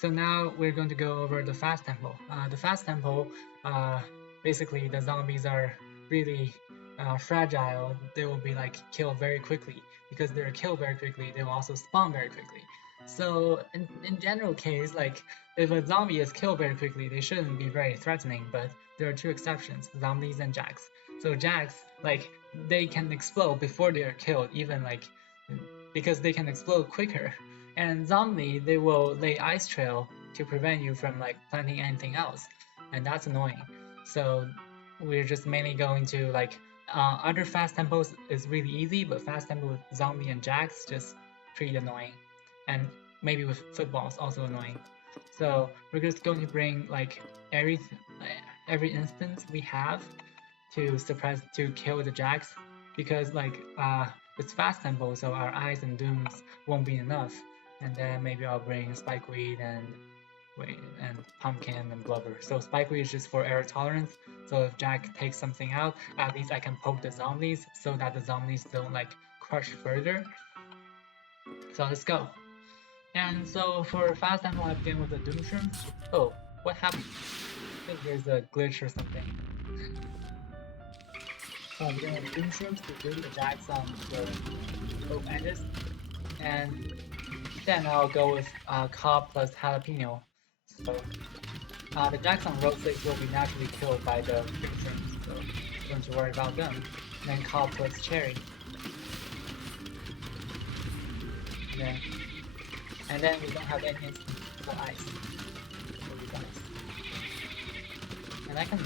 So now we're going to go over the fast tempo. The fast tempo, basically the zombies are really fragile. They will be like killed very quickly. Because they're killed very quickly, they will also spawn very quickly. So in general case, like if a zombie is killed very quickly, they shouldn't be very threatening. But there are two exceptions: zombies and jacks. So jacks, like they can explode before they are killed, even like because they can explode quicker. And zombie, they will lay ice trail to prevent you from like planting anything else, and that's annoying. So we're just mainly going to like other fast tempos is really easy, but fast tempo with zombie and jacks just pretty annoying, and maybe with footballs also annoying. So we're just going to bring like every instance we have to suppress to kill the jacks because like it's fast tempo, so our eyes and dooms won't be enough. And then maybe I'll bring spikeweed and pumpkin and blubber. So spikeweed is just for error tolerance. So if Jack takes something out, at least I can poke the zombies so that the zombies don't like crush further. So let's go. And so for fast tempo, I begin with the doom shroom. Oh, what happened? I think there's a glitch or something. So I'm doing doom shrooms to do the jacks on the both edges, and then I'll go with cob plus jalapeno. So the jacks on road six will be naturally killed by the doom shrooms, so don't you worry about them. And then cob plus cherry. And then we don't have any instance for ice. And I can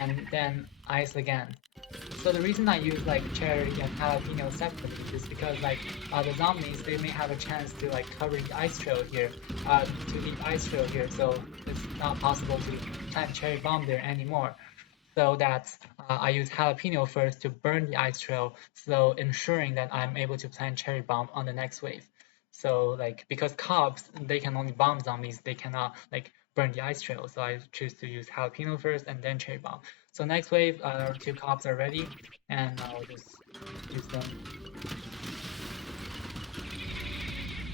and then ice again. So the reason I use like cherry and jalapeno separately is because like the zombies, they may have a chance to like cover the ice trail here, to leave ice trail here, so it's not possible to plant cherry bomb there anymore. So that I use jalapeno first to burn the ice trail, so ensuring that I'm able to plant cherry bomb on the next wave. So like because cobs, they can only bomb zombies, they cannot like burn the ice trail. So I choose to use jalapeno first and then cherry bomb. So next wave, our two cobs are ready, and I'll just use them.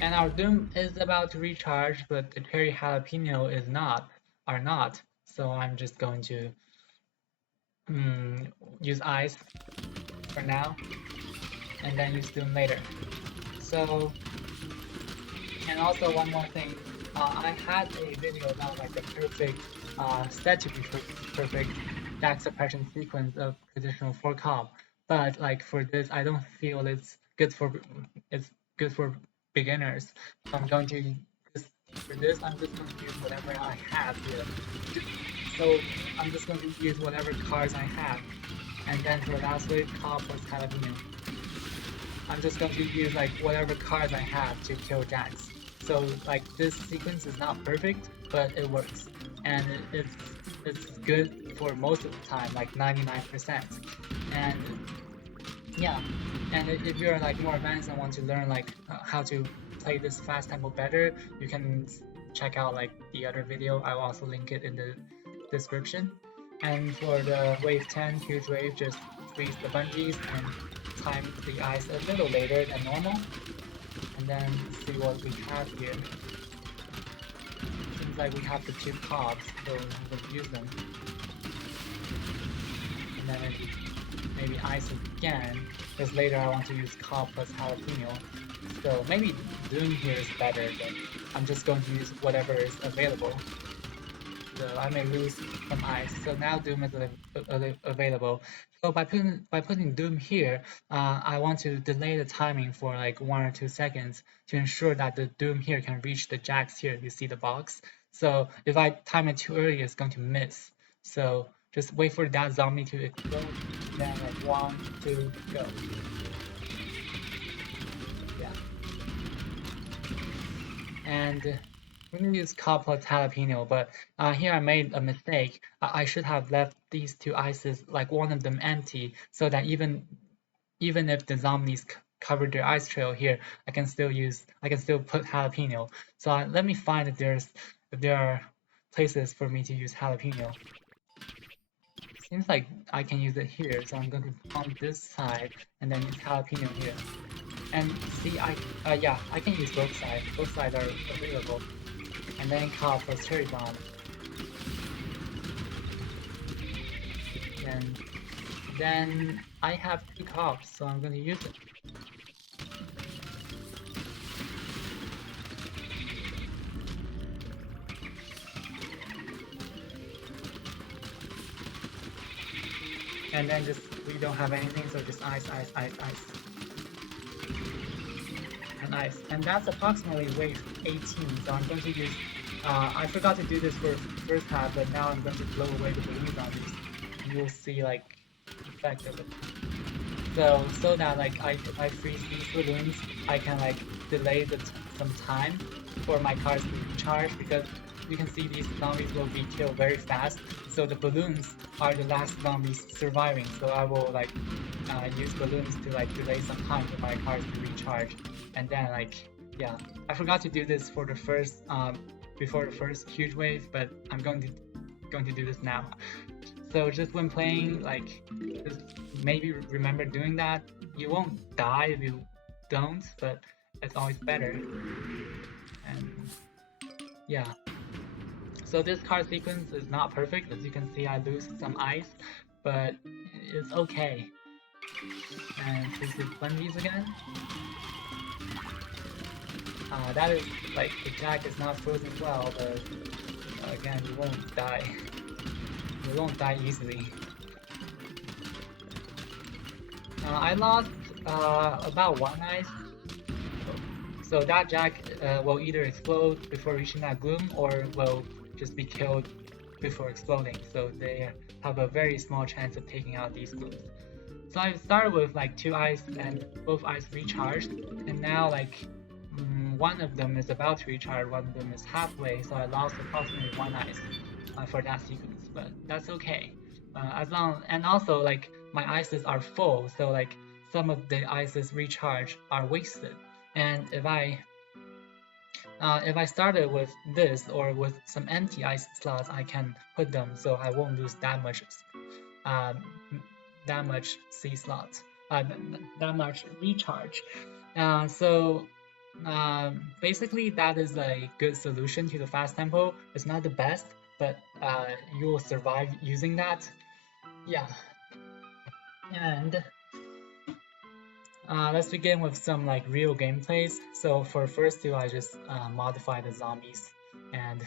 And our doom is about to recharge, but the cherry jalapeno are not. So I'm just going to use ice for now, and then use doom later. So, and also one more thing, I had a video about like the perfect, said to be perfect back suppression sequence of traditional 4 cob, but like for this, I don't feel it's good for beginners. So I'm going to for this, I'm just going to use whatever I have here. So I'm just going to use whatever cards I have, and then for last wave, cob plus jalapeno. I'm just going to use like whatever cards I have to kill jacks. So like this sequence is not perfect, but it works, and it's good for most of the time, like 99%. And yeah, and if you're like more advanced and want to learn like how to play this fast tempo better, you can check out like the other video. I'll also link it in the description. And for the wave 10 huge wave, just freeze the bungees and time the ice a little later than normal, and then see what we have here. Seems like we have the 2 cobs, so we'll use them. And then maybe ice again, because later I want to use cob plus jalapeno. So maybe doom here is better, but I'm just going to use whatever is available. So I may lose some ice. So now doom is available. So by putting doom here, I want to delay the timing for like 1 or 2 seconds to ensure that the doom here can reach the jacks here. You see the box. So if I time it too early, it's going to miss. So just wait for that zombie to explode. Then like 1, 2, go. Yeah. And we're gonna use cob plus jalapeno, but here I made a mistake. I should have left these 2 ices, like one of them empty, so that even if the zombies cover their ice trail here, I can still put jalapeno. So let me find if there are places for me to use jalapeno. Seems like I can use it here, so I'm going to pump this side and then use jalapeno here. And see, yeah, I can use both sides. Both sides are available. And then call for cherry bomb. And then I have 2 cops, so I'm going to use it. And then just, we don't have anything, so just ice, ice, ice, ice. And ice. And that's approximately wave 18, so I'm going to use, I forgot to do this for first half, but now I'm going to blow away the balloons on these. And you'll see, like, effect of it. So that, like, if I freeze these balloons, I can, like, delay some time for my cars to recharge, because you can see these zombies will be killed very fast, so the balloons are the last zombies surviving, so I will like use balloons to like delay some time for my cars to recharge. And then like, yeah, I forgot to do this for the first before the first huge wave, but I'm going to do this now. So just when playing, like, just maybe remember doing that. You won't die if you don't, but it's always better. And yeah. So this card sequence is not perfect. As you can see, I lose some ice, but it's okay. And this is Wendy's again. That is, like, the Jack is not frozen well, but again, you won't die. You won't die easily. I lost about 1 ice. So that Jack will either explode before reaching that gloom, or will just be killed before exploding, so they have a very small chance of taking out these glooms. So I started with like 2 ice, and both ice recharged, and now like one of them is about to recharge, one of them is halfway, so I lost approximately 1 ice for that sequence, but that's okay. As long, and also like my ices are full, so like some of the ices recharge are wasted, and if I started with this or with some empty ice slots, I can put them so I won't lose that much C slots, that much recharge. Basically that is a good solution to the fast tempo. It's not the best, but you will survive using that. Yeah. And let's begin with some like real gameplays. So for first 2, I just modify the zombies, and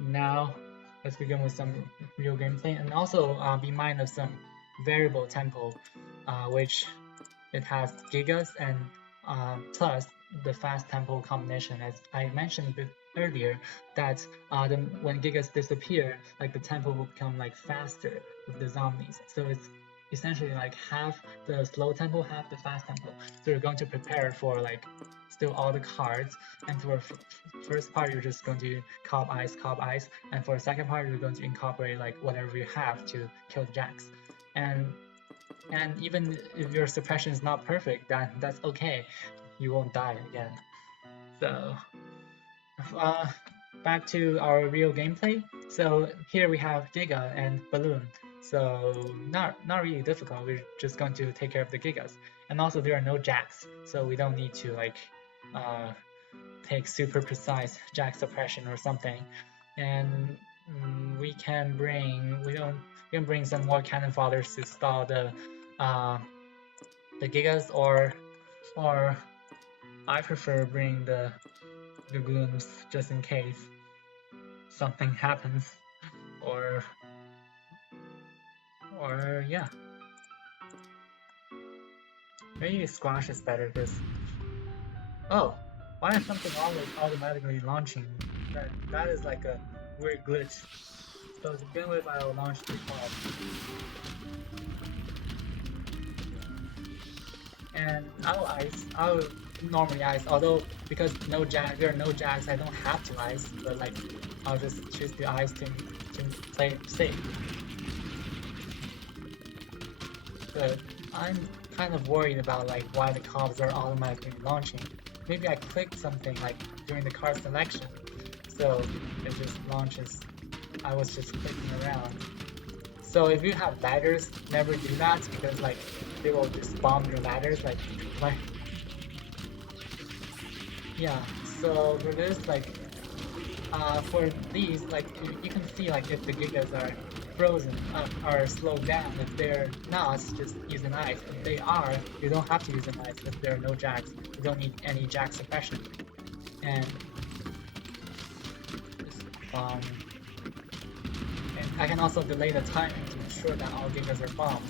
now let's begin with some real gameplay. And also be mindful of some variable tempo, which it has gigas and plus the fast tempo combination. As I mentioned a bit earlier, that when gigas disappear, like the tempo will become like faster with the zombies. So it's essentially like half the slow tempo, half the fast tempo. So you're going to prepare for like still all the cards, and for first part you're just going to cop ice, and for the second part you're going to incorporate like whatever you have to kill the jacks. And even if your suppression is not perfect, that's okay. You won't die again. So back to our real gameplay. So here we have Giga and Balloon. So not really difficult. We're just going to take care of the Gigas. And also there are no jacks, so we don't need to like take super precise jack suppression or something. And we can bring some more cannon fodders to stall the Gigas, or I prefer bring the glooms just in case something happens, or yeah, maybe squash is better, because oh, why is something always automatically launching? That is like a weird glitch. So to begin with, I will launch the pod. And I will normally ice, although because there are no jacks, I don't have to ice, but like I'll just choose the ice to play safe. But I'm kind of worried about like why the cops are automatically launching. Maybe I clicked something like during the card selection, so it just launches. I was just clicking around. So if you have ladders, never do that, because like they will just bomb your ladders. Like Yeah, so for this, like, for these, like, you can see, like, if the gigas are frozen, are slowed down. If they're not, just use an ice. If they are, you don't have to use an ice because there are no jacks. You don't need any jack suppression. And just, and I can also delay the timing to ensure that all gigas are bombed.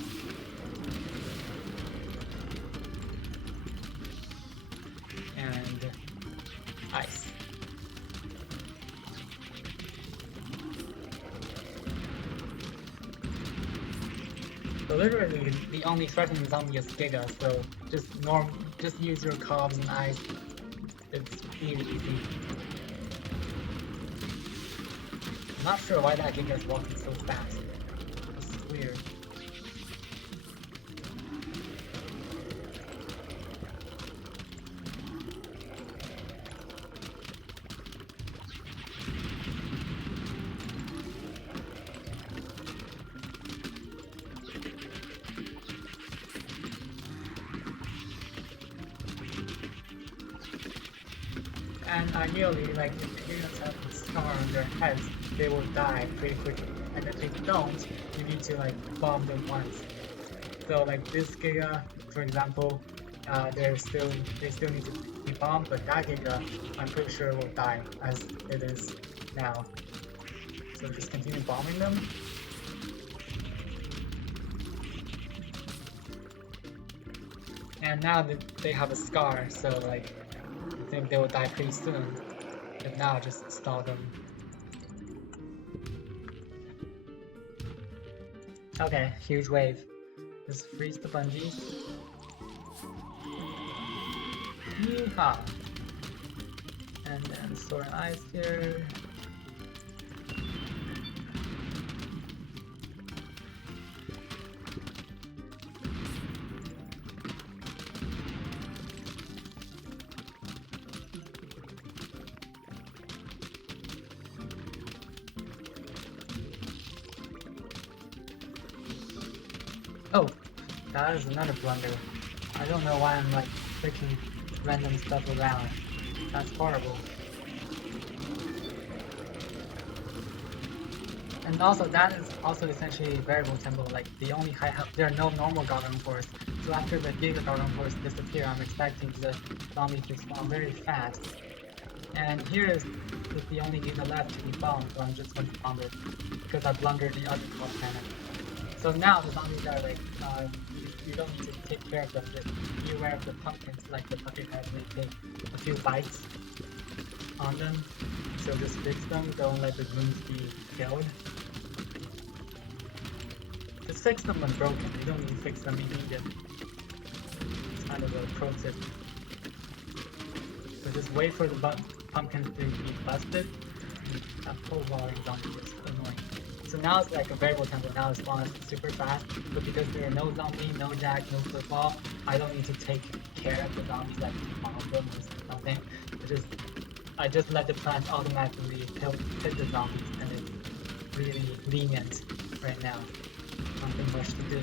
And ice. So literally, the only threatening zombie is Giga, so just use your cobs and ice. It's really easy. I'm not sure why that Giga is walking so fast. It's weird. And ideally, like, if the gigas have a scar on their heads, they will die pretty quickly. And if they don't, you need to, like, bomb them once. So, like, this Giga, for example, they still need to be bombed, but that Giga, I'm pretty sure will die, as it is now. So just continue bombing them. And now that they have a scar, so, like, I think they will die pretty soon. But now just stall them. Okay, huge wave. Just freeze the bungees. Yeehaw! And then store an ice here. Oh, that is another blunder. I don't know why I'm like clicking random stuff around. That's horrible. And also that is also essentially variable tempo, like the only high there are no normal Gargant force. So after the Giga Gargant force disappear, I'm expecting the zombie to spawn very fast. And here is the only Giga left to be bombed, so I'm just going to bomb it because I blundered the other top cannon. So now the zombies are like, you don't need to take care of them, just beware of the pumpkins, like the bucket heads may take a few bites on them. So just fix them, don't let the goons be killed. Just fix them when broken, you don't need to fix them immediately. It's kind of a pro tip. So just wait for the pumpkins to be busted. That whole volley zombie is annoying. So now it's like a variable tempo, now it spawns super fast, but because there are no zombie, no jack, no football, I don't need to take care of the zombies like bomb them or something. I just let the plant automatically hit the zombies, and it's really lenient right now. Nothing much to do.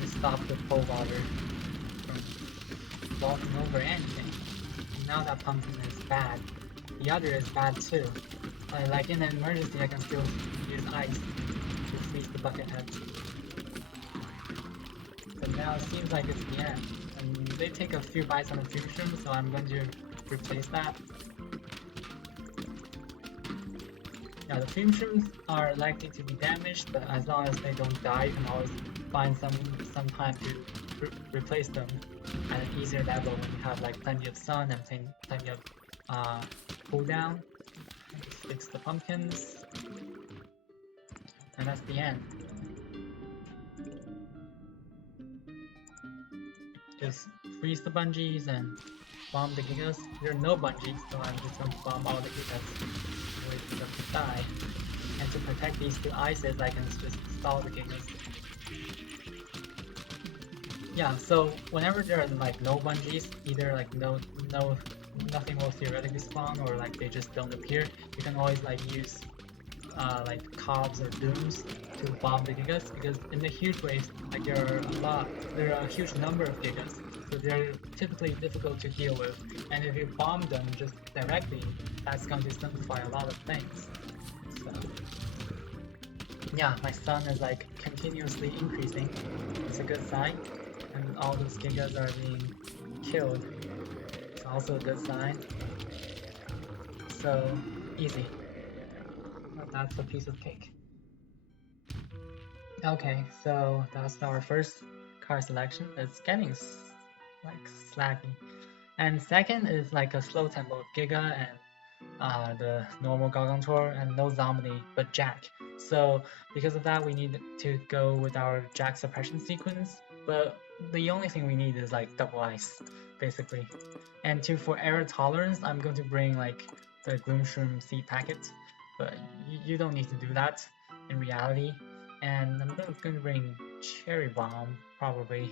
Just stop the pole water from walking over anything. Now that pumpkin is bad. The other is bad too. Like in an emergency, I can still use ice to freeze the bucket head. But now it seems like it's the end. And they take a few bites on the fume shroom, so I'm going to replace that. Now the fume shrooms are likely to be damaged, but as long as they don't die, you can always find some time to replace them at an easier level when you have like plenty of sun and plenty of cooldown. Just fix the pumpkins, and that's the end. Just freeze the bungees and bomb the gigas. There are no bungees, so I'm just going to bomb all the gigas. Wait for them to die. And to protect these two ices, I can just stall the gigas. Yeah, so whenever there are like no bungees, either like nothing will theoretically spawn, or like they just don't appear, you can always like use like cobs or dooms to bomb the gigas, because in the huge waves, like there are a huge number of gigas, so they're typically difficult to deal with. And if you bomb them just directly, that's going to simplify a lot of things. So yeah, my stun is like continuously increasing. It's a good sign, and all those gigas are being killed. It's also a good sign. So easy. But that's a piece of cake. Okay, so that's our first card selection. It's getting like slaggy. And second is like a slow tempo of Giga and the normal Gargantor and no Zomboni but Jack. So because of that, we need to go with our Jack suppression sequence. But the only thing we need is like double ice, basically. And for error tolerance, I'm going to bring like the Gloomshroom seed packet, but you don't need to do that in reality. And I'm going to bring Cherry Bomb, probably.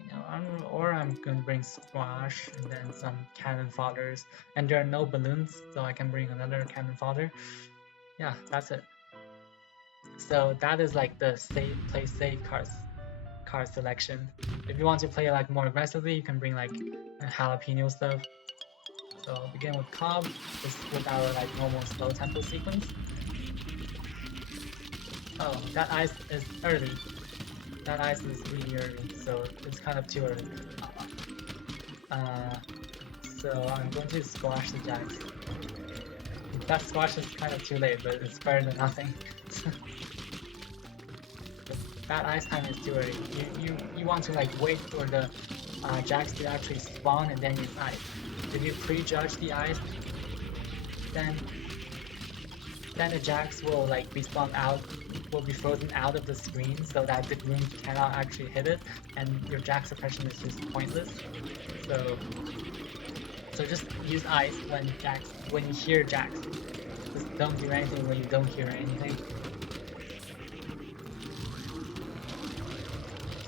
You know, or I'm going to bring Squash and then some cannon fodders. And there are no balloons, so I can bring another cannon fodder. Yeah, that's it. So that is like the play safe card selection. If you want to play like more aggressively, you can bring like jalapeno stuff. So I'll begin with Cobb, just with our like normal slow tempo sequence. Oh, that ice is early. That ice is really early, so it's kind of too early. So I'm going to squash the Jacks. That squash is kind of too late, but it's better than nothing. That ice time is too early. You want to like wait for the Jacks to actually spawn and then use ice. If you prejudge the ice, then the Jacks will like be spawned out, will be frozen out of the screen so that the Gloom cannot actually hit it, and your Jack suppression is just pointless. So just use ice when you hear Jacks. Just don't do anything when you don't hear anything.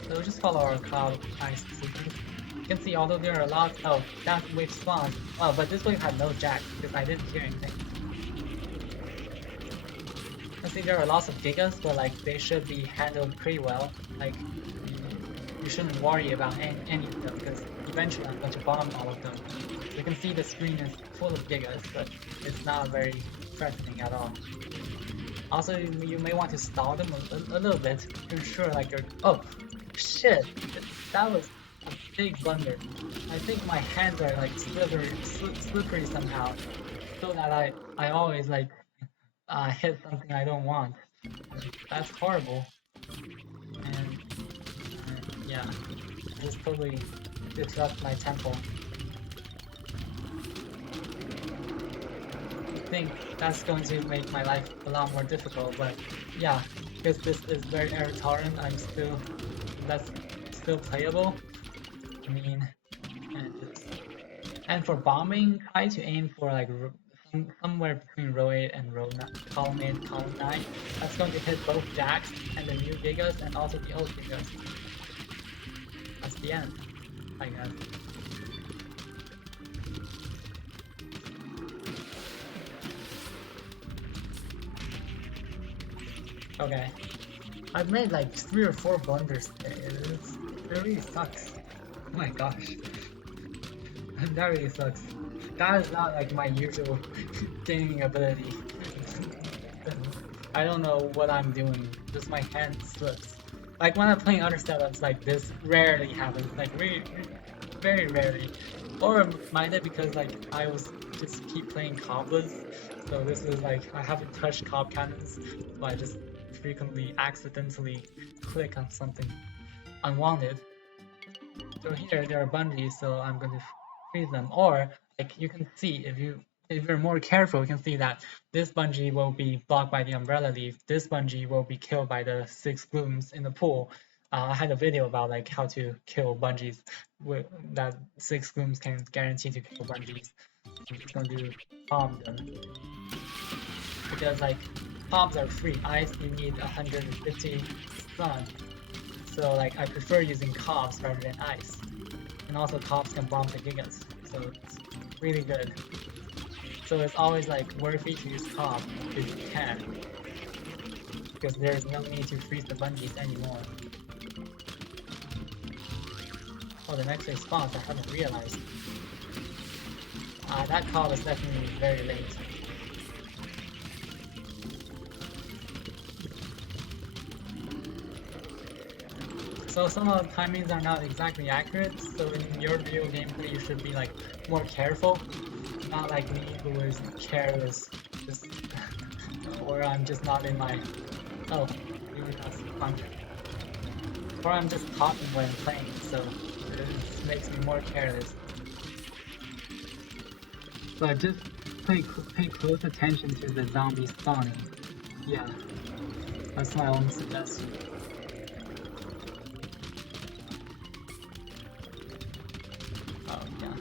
So just follow our cloud ice sequence. You can see although there are a lot. Oh, that wave spawned. Oh, but this wave had no Jack because I didn't hear anything. I see there are lots of gigas, but like they should be handled pretty well. Like you shouldn't worry about any of them because eventually I'm going to bomb all of them. You can see the screen is full of gigas, but it's not very threatening at all. Also, you may want to stall them a little bit to ensure like you're. Oh, shit! That was a big blunder. I think my hands are like slippery somehow, so that I always like hit something I don't want. That's horrible. And yeah, just totally disrupt my tempo. I think that's going to make my life a lot more difficult, but yeah, because this is very error tolerant, that's still playable. I mean, and for bombing, try to aim for like somewhere between row 8 and row 9, column 8, column 9. That's going to hit both Jacks and the new Gigas and also the old Gigas. That's the end, I guess. Okay. I've made like 3 or 4 blunders today. It really sucks. Oh my gosh. That really sucks. That is not like my usual gaming ability. I don't know what I'm doing. Just my hand slips. Like when I'm playing other setups, like this rarely happens. Like really, very rarely. Or might it because like I was just keep playing Cobblers. So this is like I haven't touched Cobb cannons, so I just frequently accidentally click on something unwanted. So here there are bungees, so I'm going to freeze them. Or like you can see if you're more careful, you can see that this bungee will be blocked by the umbrella leaf. This bungee will be killed by the 6 glooms in the pool. I had a video about like how to kill bungees that 6 glooms can guarantee to kill bungees. I'm just going to bomb them because like bombs are free. Ice you need 150 stun. So like I prefer using Cobbs rather than ice. And also Cobbs can bomb the gigas, so it's really good. So it's always like worthy to use Cobb if you can. because there's no need to freeze the bungees anymore. Oh, the next wave spawns, I haven't realized. That call was definitely very late. So some of the timings are not exactly accurate, so in your real gameplay you should be like more careful. Not like me who is careless, just or I'm just not in my or I'm just talking when playing, so it makes me more careless. But just pay close attention to the zombie spawning. Yeah, that's my only suggestion. Oh yeah.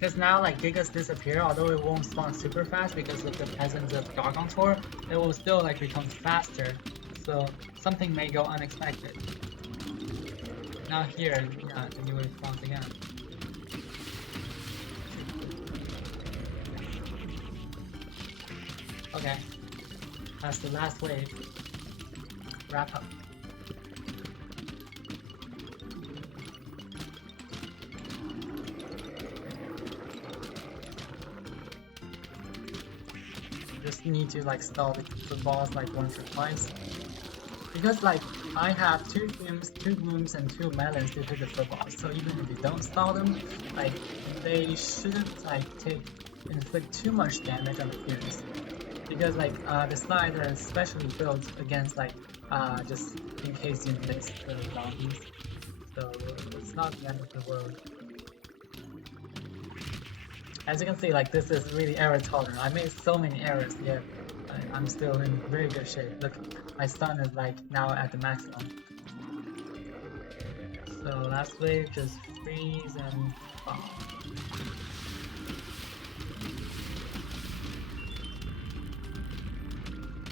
Because now like Gigas disappear, although it won't spawn super fast because of the presence of Gargantor, it will still like become faster. So something may go unexpected. Now here, yeah, the new wave spawns again. Okay, that's the last wave. Wrap up. Just need to like stall the balls like once or twice. Because like I have 2 Fumes, 2 Blooms, and 2 Melons to hit the footballs, so even if you don't stall them, like they shouldn't like inflict too much damage on the Fumes. Because like the slides are especially built against like just in case you miss the zombies. So it's not the end of the world. As you can see, like this is really error tolerant. I made so many errors yet I'm still in very good shape. Look, my stun is like now at the maximum. So last wave, just freeze and bomb.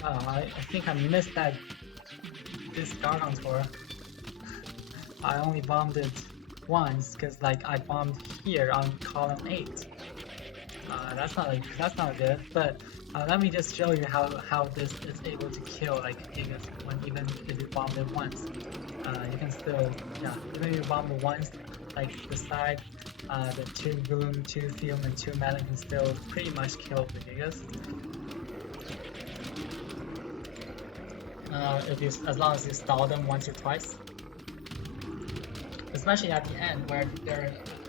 Oh, I think I missed this Gargantor. I only bombed it once because like I bombed here on column 8. That's not good. But let me just show you how this is able to kill like Gigas even if you bomb it once. You can still even if you bomb it once, like the side, the 2 Bloom, 2 Fume, and 2 Melon can still pretty much kill the Gigas. As long as you stall them once or twice. Especially at the end where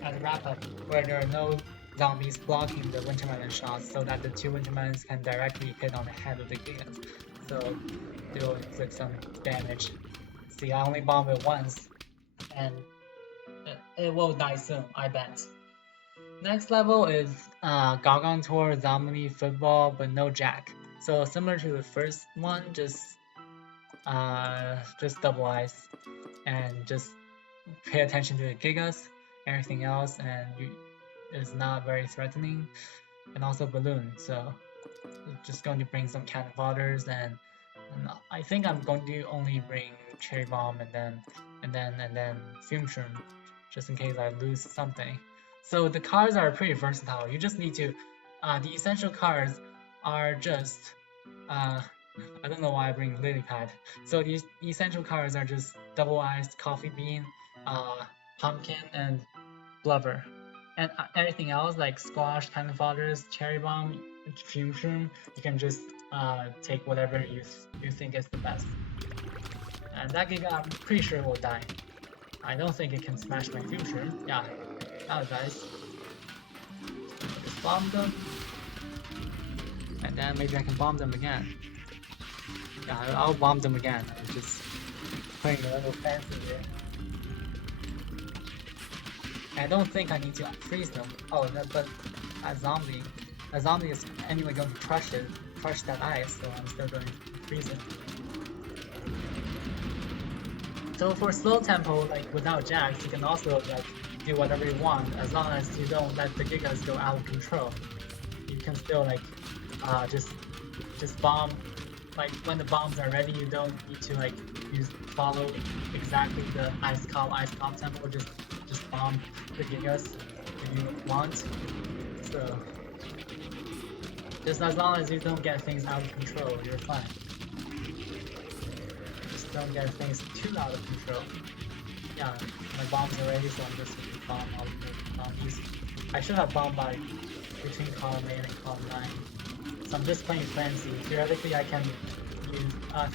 at the wrap up where there are no zombies blocking the Winter Melon shots so that the 2 Winter Melons can directly hit on the head of the Gigas. So it will inflict some damage. See, I only bombed it once and it will die soon, I bet. Next level is Gargantor, Zomboni, Football, but no Jack. So similar to the first one, just double ice and just pay attention to the Gigas, everything else, and is not very threatening, and also Balloon. So just going to bring some cannon fodders, and I think I'm going to only bring Cherry Bomb and then Fume Shroom, just in case I lose something. So the cards are pretty versatile. You just need to the essential cards are just I don't know why I bring Lily Pad. So the essential cards are just Double Iced, Coffee Bean, Pumpkin, and Blubber. And everything else like Squash, Cannon Fodders, Cherry Bomb, Fume Shroom, you can just take whatever you think is the best. And that Giga, I'm pretty sure will die. I don't think it can smash my Fume Shroom. Yeah, now it dies. Just bomb them. And then maybe I can bomb them again. Yeah, I'll bomb them again. I'm just playing a little fancy here. I don't think I need to freeze them. Oh, but that zombie is anyway going to crush that ice, so I'm still going to freeze it. So for slow tempo, like without jacks, you can also like do whatever you want as long as you don't let the Gigas go out of control. You can still like just bomb. Like when the bombs are ready, you don't need to like follow exactly the ice calm tempo. Just bomb the Gigas if you want. So just as long as you don't get things out of control, you're fine. Just don't get things too out of control. Yeah, my bombs are ready, so I'm just going to bomb all the zombies. I should have bombed by between column 8 and column 9. So I'm just playing fancy. Theoretically, I can use,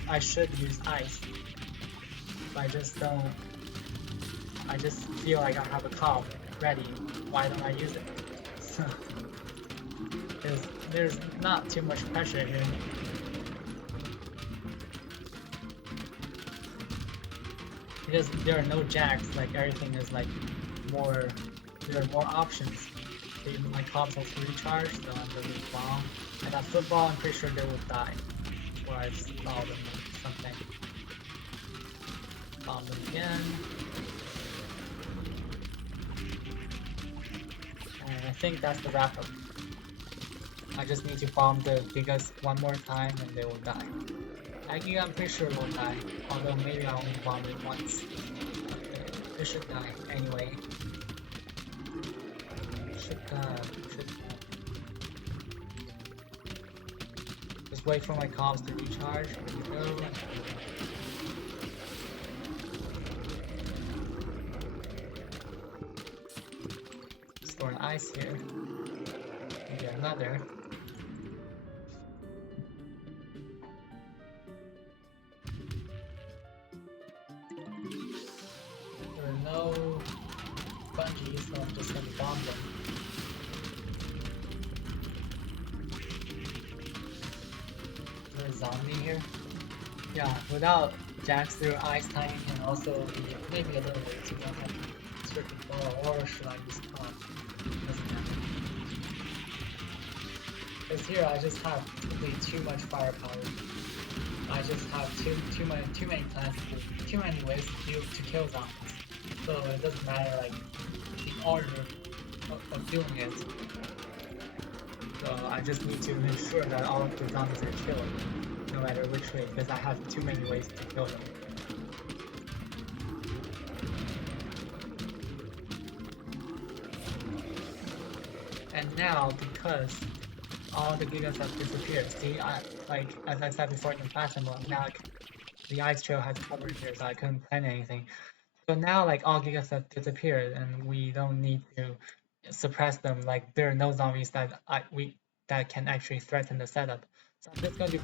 I should use ice. But I just don't, I just feel like I have a cob ready. Why don't I use it? So, there's not too much pressure here. Because there are no jacks, like everything is like more, there are more options. Even my cobs have to recharge, so I'm gonna bomb. And that football, I'm pretty sure they will die before I stall them or something. Bomb them again. And I think that's the wrap up. I just need to bomb the Gigas one more time and they will die. Giga, I'm pretty sure will die, although maybe I only bomb it once. It should die anyway. Should die. Just wait for my cobs to recharge. Here we go. Store an ice here. Maybe another. There are no bungees, so I'm just gonna bomb them. Is there a zombie here? Yeah, without jacks through ice timing and also maybe a little bit to don't have circuit ball, or should I use pump? Doesn't matter. Because here I just have simply too much firepower. I just have too many plans, too many ways to kill zombies. So it doesn't matter like the order of doing it. So I just need to ensure that all of the zombies are killed, no matter which way, because I have too many ways to kill them. And now, because all the Gigas have disappeared, see, like as I said before in the fast mode, now the ice trail has covered here, so I couldn't plan anything. So now, like, all Gigas have disappeared, and we don't need to suppress them. Like, there are no zombies that that can actually threaten the setup. So I'm just going to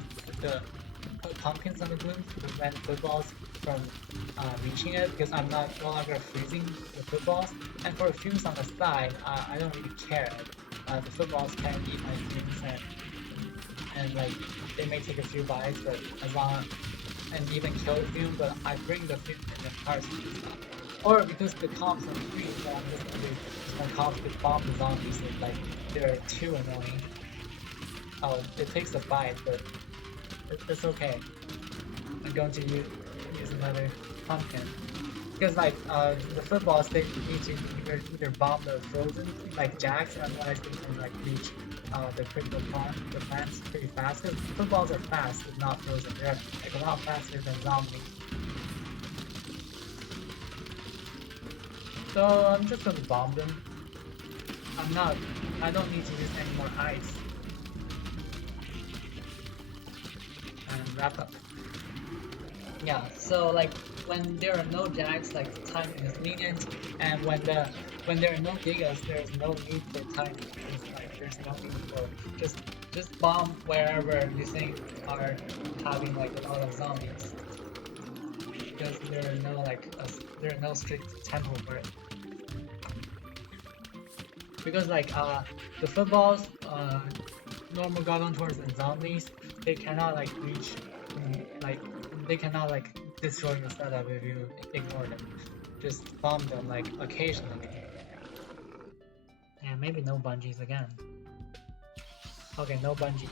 put pumpkins on the balloon to prevent footballs from reaching it, because I'm no longer freezing the footballs. And for fumes on the side, I don't really care. The footballs can eat my fumes, and like they may take a few bites, but as long and even kill the fume, but I bring the fume in the cars. Or because the comps are free, so I'm just going to use my comps to bomb the zombies. It's like they're too annoying. Oh, it takes a bite, but it's okay. I'm going to use another pumpkin. Because like the footballs, they need to either bomb the frozen like jacks, otherwise they can like reach the critical the plants pretty fast. Because footballs are fast, if not frozen. They're like a lot faster than zombies. So I'm just gonna bomb them. I don't need to use any more ice. And wrap up. Yeah, so like when there are no jacks, like the timing is lenient, and when there are no gigas, there's no need for timing. There's no need for just bomb wherever you think are having like a lot of zombies, because there are no strict tempo for it. Because like the footballs, normal gargantuars and zombies, they cannot like reach, they cannot like destroy your setup if you ignore them. Just bomb them like occasionally. And maybe no bungees again. Okay, no bungees.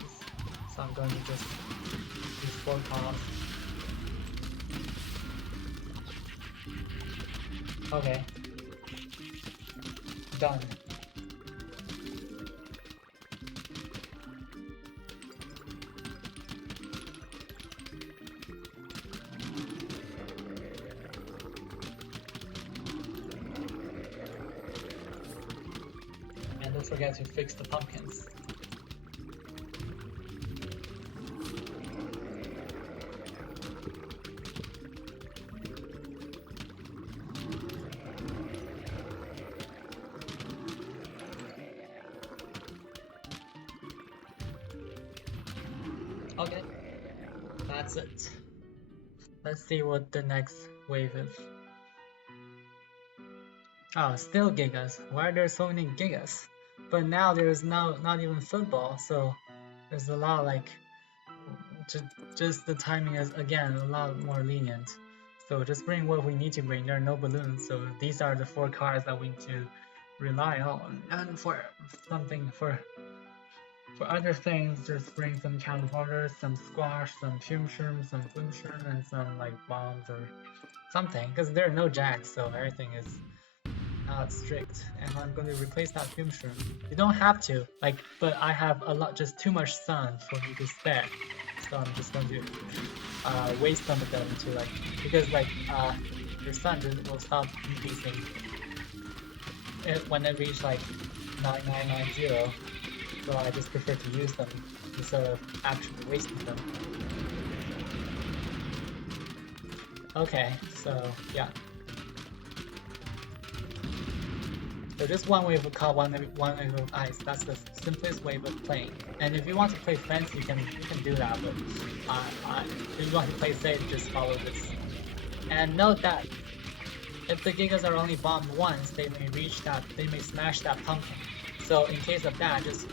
So I'm going to just use 4 cops. Okay. Done. forget to fix the pumpkins. Okay, that's it. Let's see what the next wave is. Oh, still gigas. Why are there so many gigas? But now there's not even football, so there's a lot like just the timing is again a lot more lenient. So just bring what we need to bring. There are no balloons, so these are the 4 cars that we need to rely on. And for something for other things, just bring some catapulters, some squash, some fume shrooms, some boom shroom, and some like bombs or something. Because there are no jacks, so everything is not strict. And I'm going to replace that fume shroom. You don't have to, like, but I have a lot, just too much sun for me to spare. So I'm just going to waste some of them to like, because like your sun will stop increasing when it reaches like 9990. So I just prefer to use them instead of actually wasting them. Okay, so yeah. So just one wave of cloud, one wave of ice. That's the simplest way of playing. And if you want to play fancy, you can do that. But if you want to play safe, just follow this. And note that if the gigas are only bombed once, they may smash that pumpkin. So in case of that, just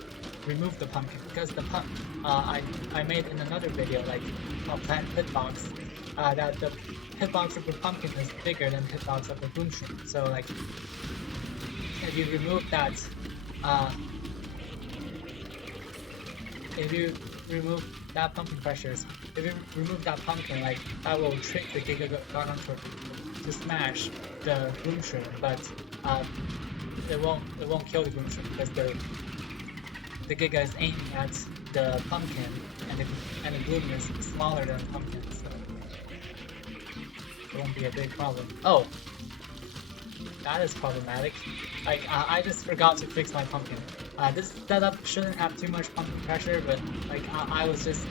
remove the pumpkin, because the I made in another video like a plant hitbox that the hitbox of the pumpkin is bigger than the hitbox of the boom shroom. So like if you remove that pumpkin pressures, if you remove that pumpkin, like that will trick the Giga Garg to smash the boom shroom, but it won't kill the boom shroom because the Giga is aiming at the pumpkin, and the bloom is smaller than the pumpkin, so it won't be a big problem. Oh, that is problematic. Like I just forgot to fix my pumpkin. This setup shouldn't have too much pumpkin pressure, but like I was just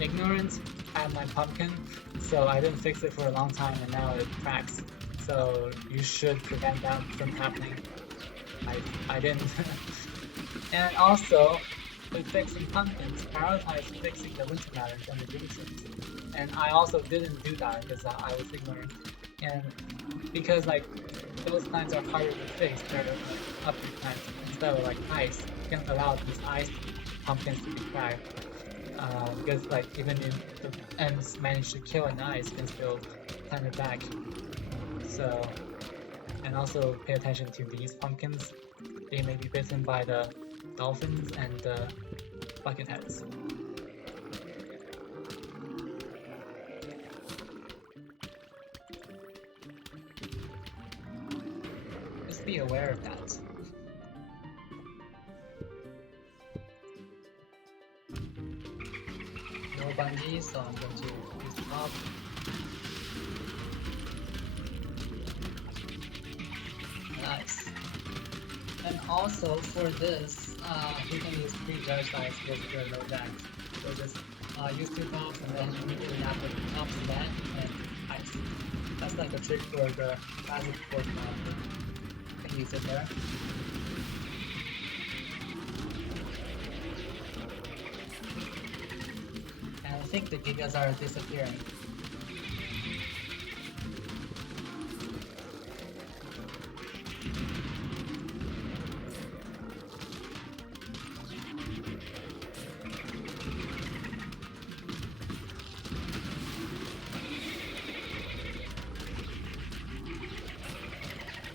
ignorant at my pumpkin, so I didn't fix it for a long time, and now it cracks. So you should prevent that from happening. I didn't. And also, with fixing pumpkins, prioritize fixing the winter patterns and the boom shrooms. And I also didn't do that because I was ignorant. And because like those plants are harder to fix, they're like upper plants instead of like ice. You can allow these ice pumpkins to be cracked. Because like even if the ends manage to kill an ice, you can still plant it back. So, and also pay attention to these pumpkins. They may be bitten by the dolphins and the bucketheads. Just be aware of that. No bungee, so I'm going to use the top. Nice. And also for this, you can use 3 judge dice because there are no jacks. So just use 2 tops and then immediately after the tops of that and ice. That's like a trick for the classic force mod. You can use it there. And I think the gigas are disappearing.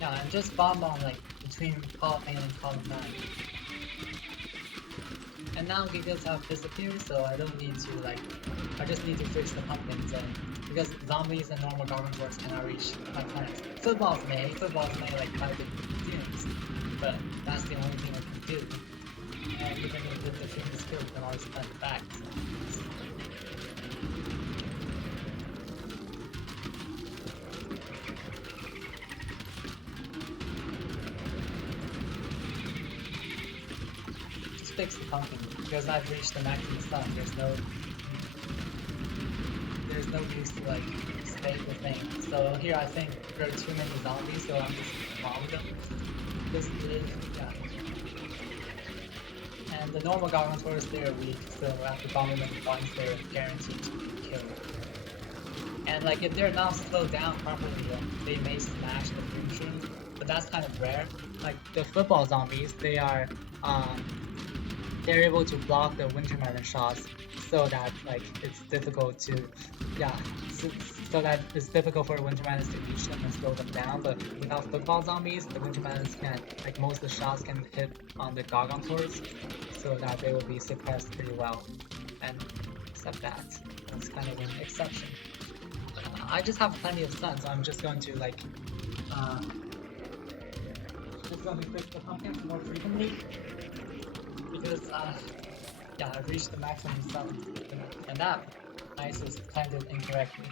Yeah, and just bomb on like between column 8 and column 9. And now gigas have disappeared, so I don't need to like, I just need to fix the pumpkins, and because zombies and normal gargoyles cannot reach my plants. Footballs may like fight the fumes, but that's the only thing I can do. And even with the fumes skill, you can always plant it back. So. fix the pumpkin because I've reached the maximum stun. There's no use to like stay the thing. So here I think there are too many zombies, so I'm just bomb them. Just yeah. And the normal Gargantuars, they're weak, so after bombing them once, they're guaranteed to be killed. And like if they're not slowed down properly, they may smash the green shrooms, but that's kind of rare. Like the football zombies, they're able to block the winter melon shots, so that like it's difficult to, yeah, so that it's difficult for winter melons to reach them and slow them down. But without football zombies, the winter melons can, like most of the shots can hit on the Gargantuars, so that they will be suppressed pretty well. And except that's kind of an exception. I just have plenty of stun, so I'm just going to like fix the pumpkins more frequently because yeah, I've reached the maximum stun, and that ice is planted incorrectly.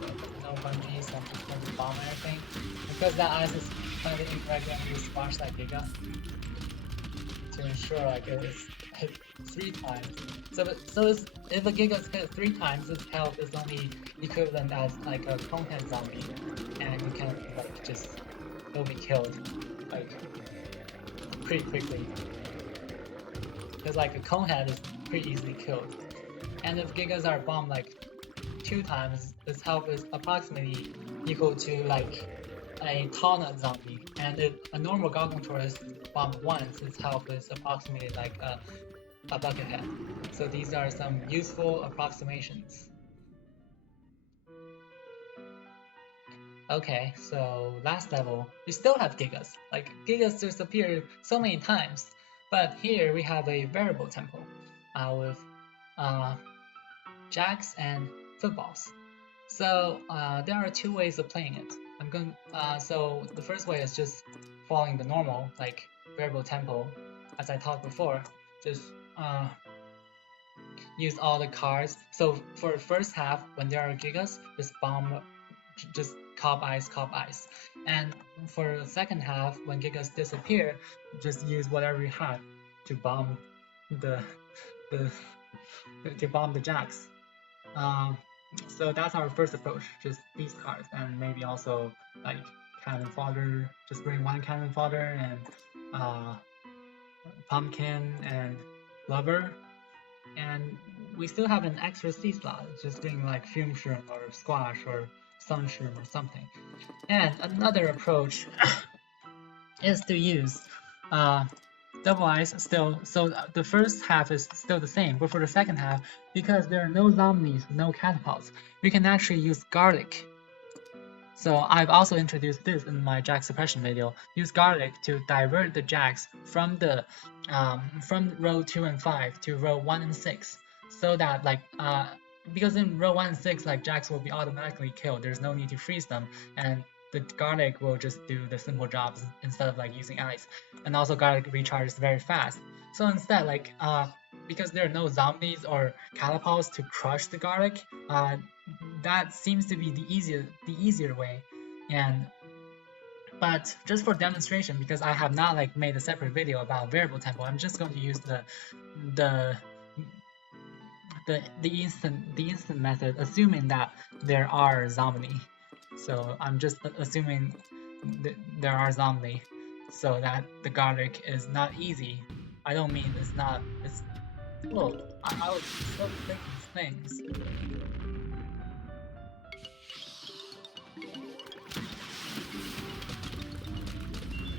So, no bungees, I'm just going to bomb everything. Because that ice is planted incorrectly, I'm going to squash that Giga to ensure like it is hit 3 times. So if a Giga is hit 3 times, its health is only equivalent as like a conehead zombie, and you can like just, it'll be killed like pretty quickly. Because like a conehead is pretty easily killed, and if Gigas are bombed like 2 times, its health is approximately equal to like a tall nut zombie, and if a normal Gargantuar is bombed once, its health is approximately like a bucket head. So these are some useful approximations. Okay, so last level, we still have Gigas. Like Gigas disappear so many times, but here we have a variable tempo with jacks and footballs. So there are 2 ways of playing it. So the first way is just following the normal, like variable tempo, as I talked before. Just use all the cards. So for the first half, when there are Gigas, just bomb, just cop ice. And for the second half, when Gigas disappear, just use whatever you have to bomb the jacks. So that's our first approach, just these cards, and maybe also like cannon fodder, just bring 1 cannon fodder and pumpkin and lover, and we still have an extra C slot, just doing like fume shroom or squash or sun shroom or something. And another approach is to use double ice still, so the first half is still the same, but for the second half, because there are no zombies, no catapults, we can actually use garlic. So I've also introduced this in my jack suppression video. Use garlic to divert the jacks from the from row 2 and 5 to row 1 and 6, so that like because in row 1 and 6 like jacks will be automatically killed. There's no need to freeze them, and the garlic will just do the simple jobs instead of like using ice. And also garlic recharges very fast. So instead, like because there are no zombies or catapults to crush the garlic, that seems to be the easier way. But just for demonstration, because I have not like made a separate video about variable tempo, I'm just going to use the instant method, assuming that there are zombie. So I'm just assuming there are zombie, so that the garlic is not easy. I don't mean it's not. It's well, I was still thinking things.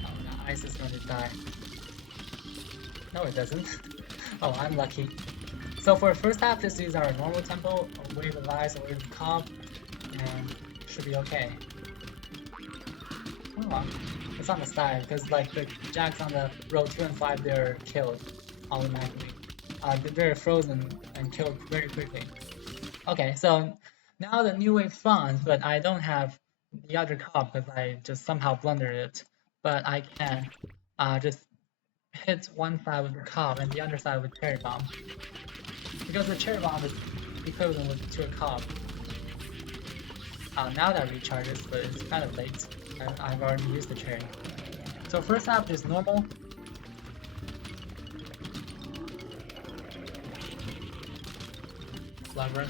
Oh, no, ice is going to die. No, it doesn't. Oh, I'm lucky. So for the first half, just use our normal tempo, a wave of ice, a wave of comp, and should be okay. Oh, it's on the side, because like the jacks on the row 2 and 5, they're killed automatically. They're frozen and killed very quickly. Okay, so now the new wave spawns, but I don't have the other cop because I just somehow blundered it. But I can just hit one side with the cop and the other side with cherry bomb, because the cherry bomb is equivalent to a cop. Now that recharges, but it's kind of late. I've already used the cherry. So first half is normal. Blubber.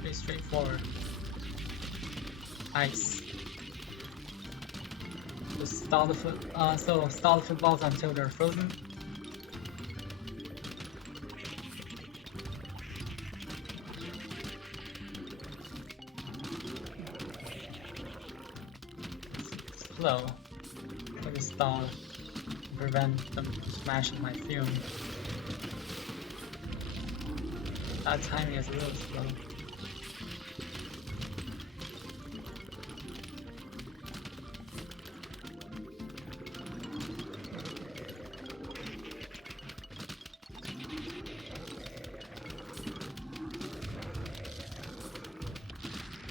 Pretty straightforward. Ice. Just stall the stall the footballs until they're frozen. Slow. Let me stall. Prevent them smashing my fume. That timing is a little slow.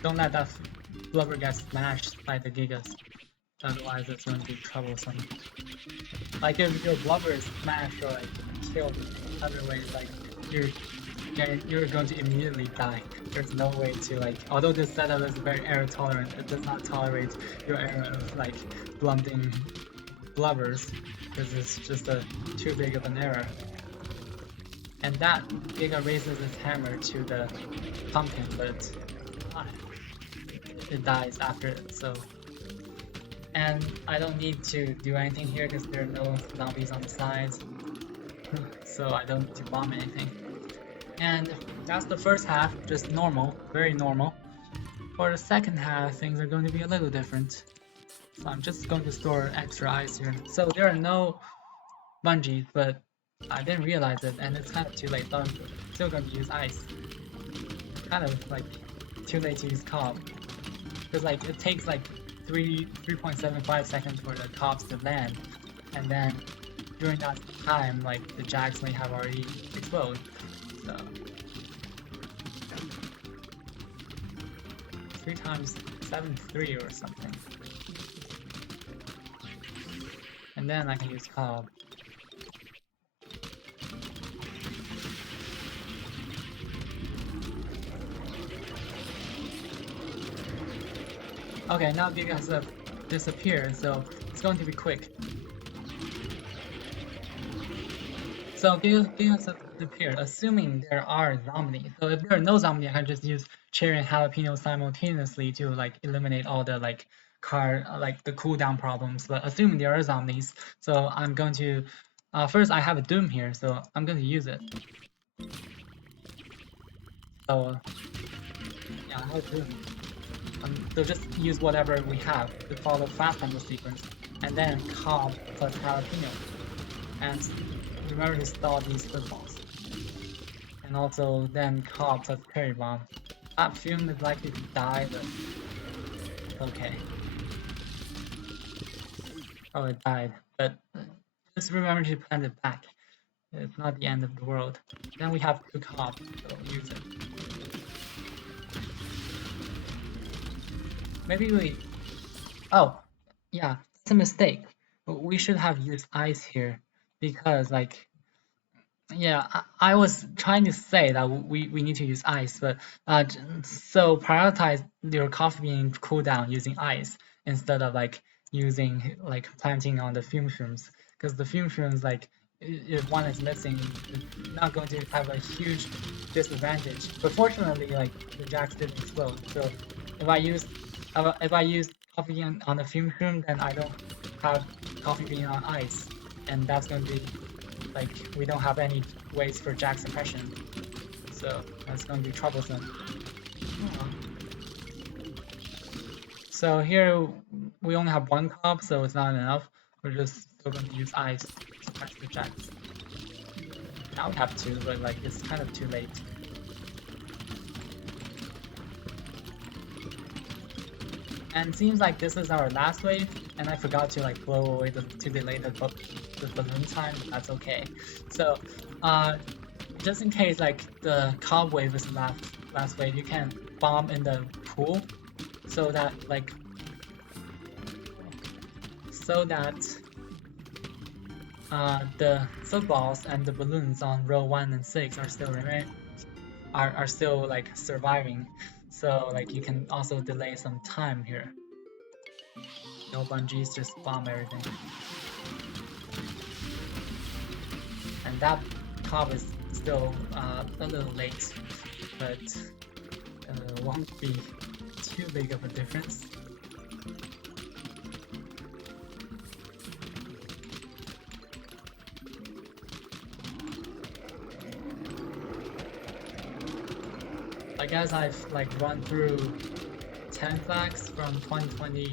Don't let that blubber get smashed by the gigas, otherwise it's going to be troublesome. Like if your blubber is smashed or like killed other ways, like you're going to immediately die. There's no way to like, although this setup is very error tolerant, it does not tolerate your error of like blunting blubbers, because it's just too big of an error. And that Giga raises its hammer to the pumpkin, but it dies after it, so. And I don't need to do anything here because there are no zombies on the sides, so I don't need to bomb anything. And that's the first half, just normal, very normal. For the second half, things are going to be a little different. So I'm just going to store extra ice here. So there are no bungees, but I didn't realize it, and it's kind of too late, so I'm still going to use ice. Kind of like too late to use cob, because like it takes like 3.75 seconds for the cobs to land, and then during that time, like the jacks may have already exploded. So 3 times 73 or something, and then I can use cob. Okay, now Giga has disappeared, so it's going to be quick. So Giga has disappeared, assuming there are zombies. So if there are no zombies, I can just use cherry and jalapeno simultaneously to like eliminate all the like the cooldown problems. But assuming there are zombies, so I'm going to first I have a doom here, so I'm going to use it. So yeah, I have doom. So just use whatever we have to follow fast tempo sequence, and then cob plus jalapeno, and remember to stall these footballs, and also then cob plus cherry bomb. That fume is likely to die, but okay. Oh, it died, but just remember to plant it back. It's not the end of the world. Then we have 2 cob, so use it. Maybe we... Oh, yeah, it's a mistake. We should have used ice here, because like, yeah, I was trying to say that we need to use ice, but so prioritize your coffee bean cooldown using ice instead of like using like planting on the fume shrooms, because the fume shrooms, like if one is missing, it's not going to have a huge disadvantage. But fortunately, like the jacks didn't explode, so if I use coffee bean on the fume shroom, then I don't have coffee bean on ice, and that's going to be like, we don't have any ways for jack suppression, so that's going to be troublesome. So here we only have 1 cob, so it's not enough. We're just still going to use ice to suppress the jacks. Now we have 2, but like it's kind of too late. And it seems like this is our last wave, and I forgot to like blow away to delay the balloon time, but that's okay. So just in case like the cob wave is last wave, you can bomb in the pool, so that the footballs and the balloons on row 1 and 6 are still like surviving. So like you can also delay some time here. No bungees, just bomb everything. And that cob is still a little late, but won't be too big of a difference. I guess I've like run through 10 flags from 2020.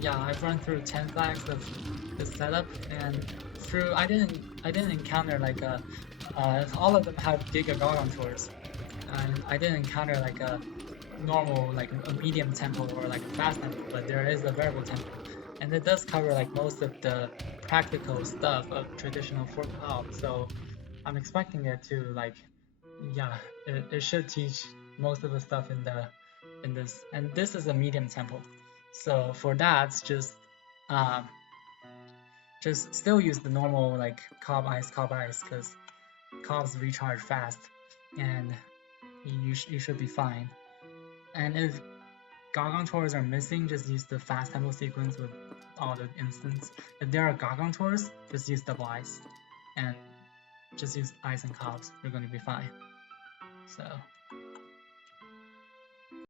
Yeah, I've run through 10 flags of the setup, and through I didn't encounter like a all of them have Giga Garg tours, and I didn't encounter like a normal like a medium tempo or like a fast tempo, but there is a variable tempo, and it does cover like most of the practical stuff of traditional fork hop. So I'm expecting it to like, yeah, it should teach most of the stuff in this, and this is a medium tempo. So for that, just still use the normal like cob ice, because cobs recharge fast, and you should be fine. And if Gargant tours are missing, just use the fast tempo sequence with all the instants. If there are Gargant tours, just use double ice, and just use ice and cobs. You're going to be fine. So